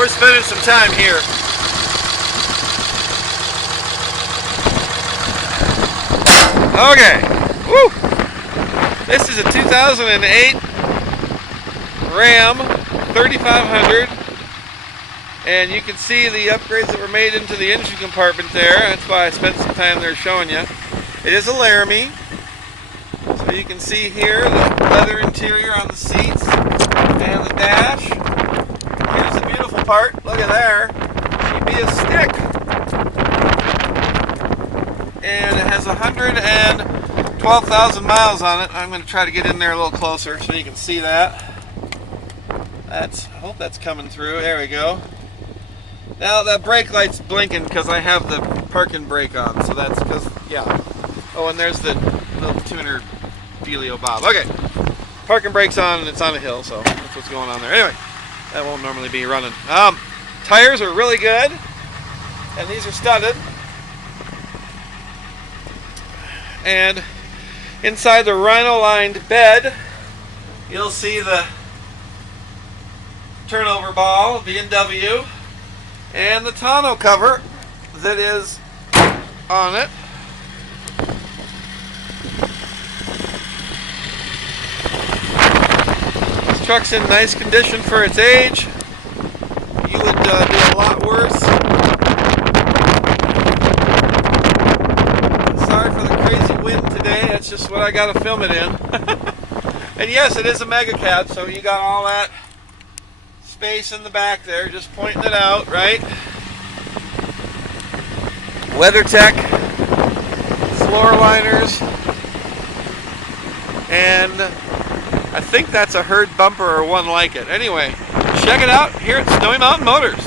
we're spending some time here. Okay. Woo! This is a 2008 Ram 3500. And you can see the upgrades that were made into the engine compartment there. That's why I spent some time there showing you. It is a Laramie. So you can see here the leather interior on the seats and the dash. Here's the beautiful part. Look at there. You'd be a stick. And it has 112,000 miles on it. I'm going to try to get in there a little closer so you can see that. I hope that's coming through. There we go. Now that brake light's blinking because I have the parking brake on, so that's because, yeah. Oh, and there's the little tuner dealio bob. Okay, parking brake's on and it's on a hill, so that's what's going on there. Anyway, that won't normally be running. Tires are really good, and these are studded. And inside the rhino-lined bed, you'll see the turnover ball, B&W. And the tonneau cover that is on it. This truck's in nice condition for its age. You would do a lot worse. Sorry for the crazy wind today. That's just what I got to film it in. And yes, it is a MEgaCab, so you got all that space in the back there, just pointing it out, right? WeatherTech floor liners, and I think that's a Hurd bumper or one like it. Anyway, check it out here at Snowy Mountain Motors.